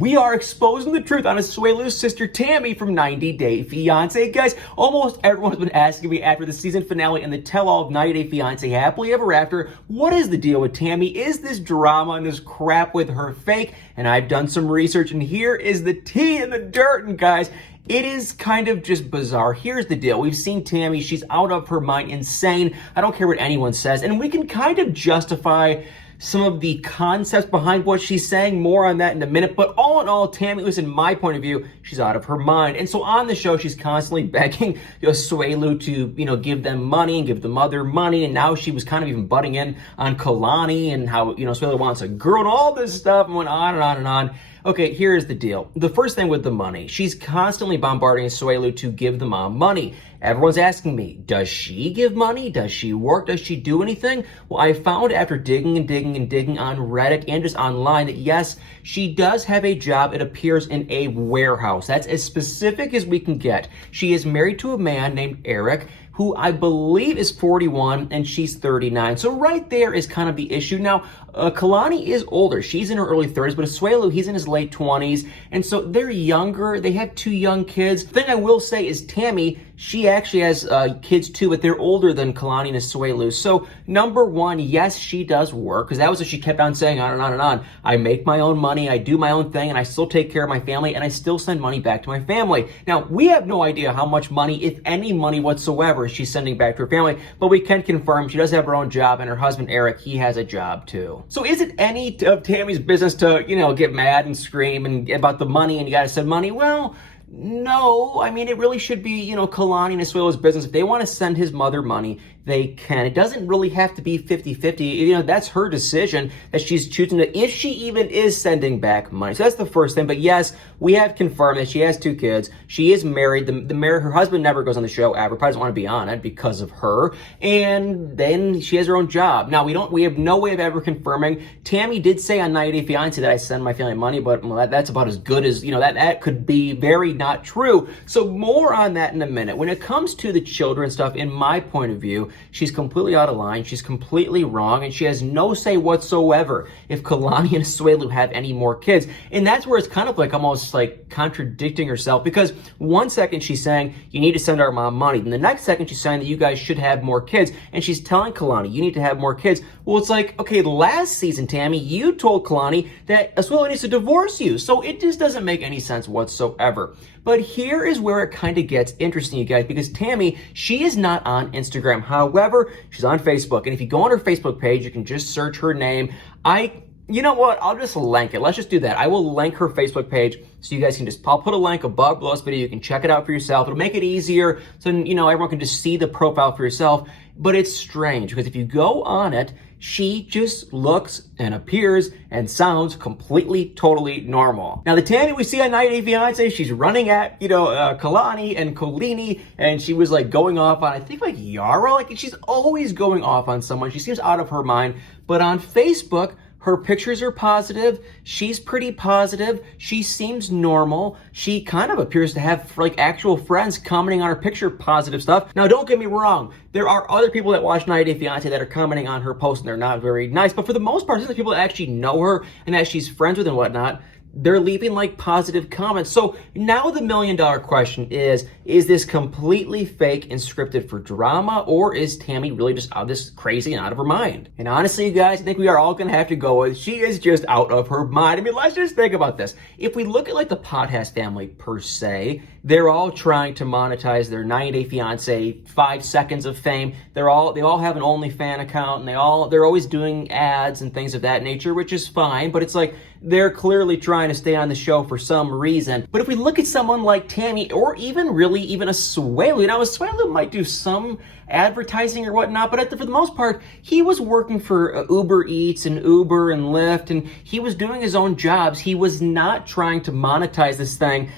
We are exposing the truth on Asuelu's sister Tammy from 90 Day Fiance. Guys, almost everyone's been asking me after the season finale and the tell-all of 90 Day Fiance Happily Ever After, what is the deal with Tammy? Is this drama and this crap with her fake? And I've done some research, and here is the tea in the dirt. And guys, it is kind of just bizarre. Here's the deal. We've seen Tammy. She's out of her mind, insane. I don't care what anyone says. And we can kind of justify some of the concepts behind what she's saying. More on that in a minute. But all in all, Tammy, at least in my point of view, she's out of her mind. And so on the show, she's constantly begging Asuelu to, give them money and give the mother money. And now she was kind of even butting in on Kalani and how, Asuelu wants a girl and all this stuff, and went on and on and on. Okay, here's the deal. The first thing with the money, she's constantly bombarding Asuelu to give the mom money. Everyone's asking me, does she give money? Does she work? Does she do anything? Well, I found after digging and digging and digging on Reddit and just online that yes, she does have a job. It appears in a warehouse. That's as specific as we can get. She is married to a man named Eric, who I believe is 41 and she's 39. So right there is kind of the issue. Now, Kalani is older. She's in her early 30s, but Asuelu, he's in his late 20s. And so they're younger. They have two young kids. The thing I will say is Tammy, she actually has kids too, but they're older than Kalani and Asuelu. So number one, yes, she does work, because that was what she kept on saying on and on and on. I make my own money, I do my own thing, and I still take care of my family, and I still send money back to my family. Now, we have no idea how much money, if any money whatsoever, she's sending back to her family, but we can confirm she does have her own job, and her husband, Eric, he has a job too. So is it any of Tammy's business to, get mad and scream and about the money and you gotta send money? Well, no. I mean, it really should be, Kalani and Asuelu's business. If they want to send his mother money, they can. It doesn't really have to be 50-50. That's her decision that she's choosing to, if she even is sending back money. So that's the first thing. But yes, we have confirmed that she has two kids. She is married. Her husband never goes on the show ever. Probably doesn't want to be on it because of her. And then she has her own job. Now, we have no way of ever confirming. Tammy did say on 90 Day Fiance that I send my family money, but that's about as good as, that could be very not true. So more on that in a minute. When it comes to the children stuff, in my point of view, she's completely out of line. She's completely wrong, and she has no say whatsoever if Kalani and Asuelu have any more kids. And that's where it's kind of like almost like contradicting herself, because one second she's saying you need to send our mom money, and the next second she's saying that you guys should have more kids, and she's telling Kalani you need to have more kids. Well, it's like, okay, last season, Tammy, you told Kalani that Asuelu needs to divorce you, so it just doesn't make any sense whatsoever. But here is where it kind of gets interesting, you guys, because Tammy, she is not on Instagram. However, she's on Facebook. And if you go on her Facebook page, you can just search her name. You know what? I'll just link it. Let's just do that. I will link her Facebook page so you guys can I'll put a link above below this video. You can check it out for yourself. It'll make it easier so, everyone can just see the profile for yourself. But it's strange because if you go on it, she just looks and appears and sounds completely, totally normal. Now, the Tammy we see on 90 Day Fiance, she's running at, Kalani and Kolini, and she was going off on, I think Yara, she's always going off on someone. She seems out of her mind. But on Facebook, her pictures are positive. She's pretty positive. She seems normal. She kind of appears to have actual friends commenting on her picture, positive stuff. Now, don't get me wrong. There are other people that watch 90 Day Fiance that are commenting on her posts, and they're not very nice. But for the most part, these are people that actually know her and that she's friends with and whatnot. They're leaving positive comments. So now the $1 million question is this completely fake and scripted for drama, or is Tammy really just out this crazy and out of her mind? And honestly, you guys, I think we are all gonna have to go with she is just out of her mind. I mean, let's just think about this. If we look at the Podcast family per se, they're all trying to monetize their 90 Day Fiance 5 seconds of fame. They all have an OnlyFans account, and they're always doing ads and things of that nature, which is fine, but it's they're clearly trying to stay on the show for some reason. But if we look at someone like Tammy, or even Asuelu, now Asuelu might do some advertising or whatnot, but for the most part, he was working for Uber Eats and Uber and Lyft, and he was doing his own jobs. He was not trying to monetize this thing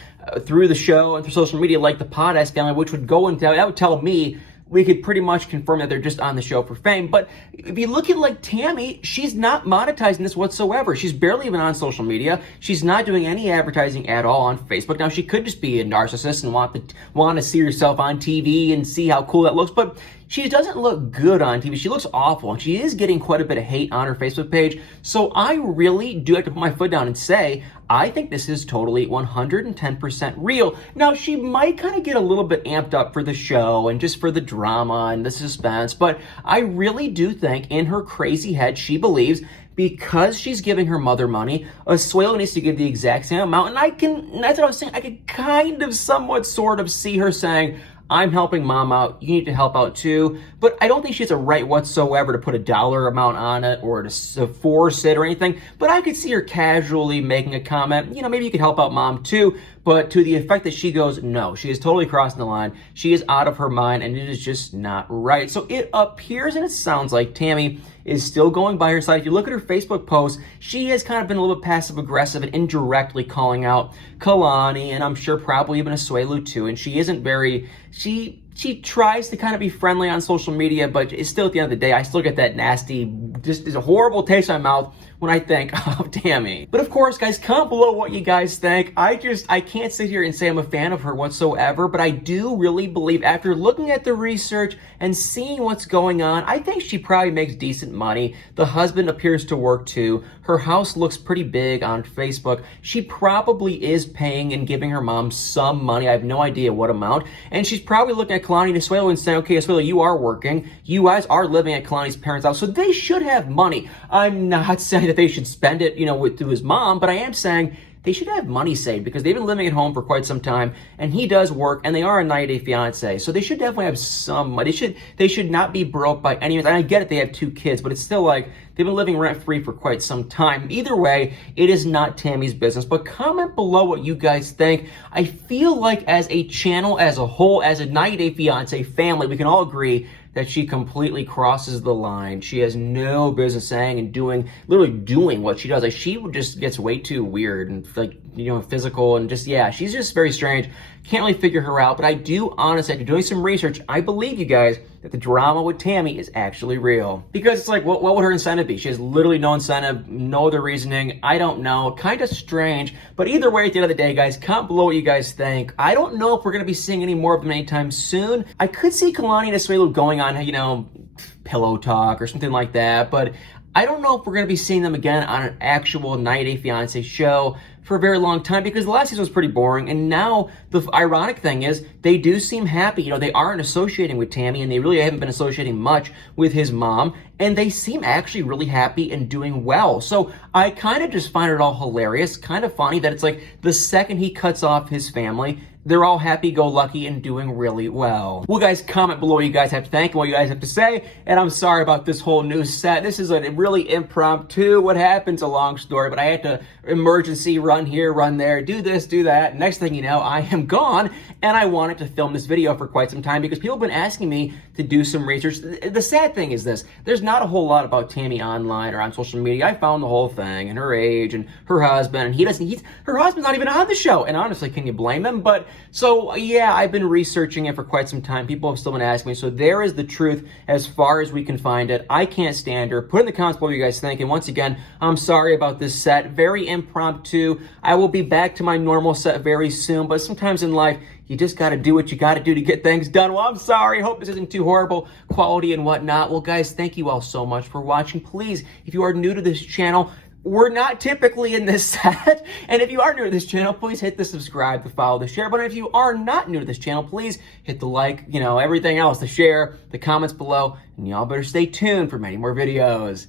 through the show and through social media like the Podcast family, which would go into, that would tell me we could pretty much confirm that they're just on the show for fame. But if you look at Tammy, she's not monetizing this whatsoever. She's barely even on social media. She's not doing any advertising at all on Facebook. Now, she could just be a narcissist and want to see herself on TV and see how cool that looks, but she doesn't look good on TV. She looks awful, and she is getting quite a bit of hate on her Facebook page. So I really do have to put my foot down and say, I think this is totally 110% real. Now, she might kind of get a little bit amped up for the show and just for the drama and the suspense, but I really do think in her crazy head, she believes because she's giving her mother money, Asuelu needs to give the exact same amount. And that's what I was saying, I could kind of somewhat sort of see her saying, I'm helping mom out, you need to help out too. But I don't think she has a right whatsoever to put a dollar amount on it or to force it or anything. But I could see her casually making a comment, maybe you could help out mom too. But to the effect that she goes, no, she is totally crossing the line. She is out of her mind, and it is just not right. So it appears and it sounds like Tammy is still going by her side. If you look at her Facebook post, she has kind of been a little bit passive-aggressive and indirectly calling out Kalani, and I'm sure probably even Asuelu too. And she isn't very, she tries to kind of be friendly on social media, but it's still at the end of the day, I still get that nasty, just is a horrible taste in my mouth when I think of Tammy. But of course, guys, comment below what you guys think. I can't sit here and say I'm a fan of her whatsoever, but I do really believe after looking at the research and seeing what's going on, I think she probably makes decent money. The husband appears to work too. Her house looks pretty big on Facebook. She probably is paying and giving her mom some money. I have no idea what amount. And she's probably looking at Kalani and Asuelu and saying, okay, Asuelu, you are working. You guys are living at Kalani's parents' house, so they should have money. I'm not saying that they should spend it, through his mom, but I am saying they should have money saved because they've been living at home for quite some time, and he does work, and they are a 90-day fiance, so they should definitely have some money. They should not be broke by any means. And I get it, they have 2 kids, but it's still like they've been living rent-free for quite some time. Either way, it is not Tammy's business, but comment below what you guys think. I feel like as a channel, as a whole, as a 90-day fiance family, we can all agree that she completely crosses the line. She has no business saying and literally doing what she does. Like, she just gets way too weird and physical and she's just very strange. Can't really figure her out, but I do honestly, after doing some research, I believe you guys that the drama with Tammy is actually real. Because it's like, what would her incentive be? She has literally no incentive, no other reasoning. I don't know, kind of strange. But either way, at the end of the day, guys, comment below what you guys think. I don't know if we're gonna be seeing any more of them anytime soon. I could see Kalani and Asuelu going on, pillow talk or something like that, but I don't know if we're going to be seeing them again on an actual 90-Day Fiance show for a very long time, because the last season was pretty boring, and now the ironic thing is they do seem happy. They aren't associating with Tammy, and they really haven't been associating much with his mom, and they seem actually really happy and doing well. So I kind of just find it all hilarious, kind of funny that it's like the second he cuts off his family, they're all happy-go-lucky and doing really well. Well, guys, comment below what you guys have to think and what you guys have to say. And I'm sorry about this whole new set. This is a really impromptu. What happen's a long story, but I had to emergency run here, run there, do this, do that. Next thing you know, I am gone, and I wanted to film this video for quite some time because people have been asking me to do some research. The sad thing is this. There's not a whole lot about Tammy online or on social media. I found the whole thing and her age and her husband, and her husband's not even on the show. And honestly, can you blame him? But so yeah, I've been researching it for quite some time. People have still been asking me. So there is the truth as far as we can find it. I can't stand her. Put in the comments below what you guys think. And once again, I'm sorry about this set. Very impromptu. I will be back to my normal set very soon. But sometimes in life, you just got to do what you got to do to get things done. Well, I'm sorry. Hope this isn't too horrible quality and whatnot. Well, guys, thank you all so much for watching. Please, if you are new to this channel, we're not typically in this set. And if you are new to this channel, please hit the subscribe, the follow, the share button. If you are not new to this channel, please hit the like, everything else, the share, the comments below. And y'all better stay tuned for many more videos.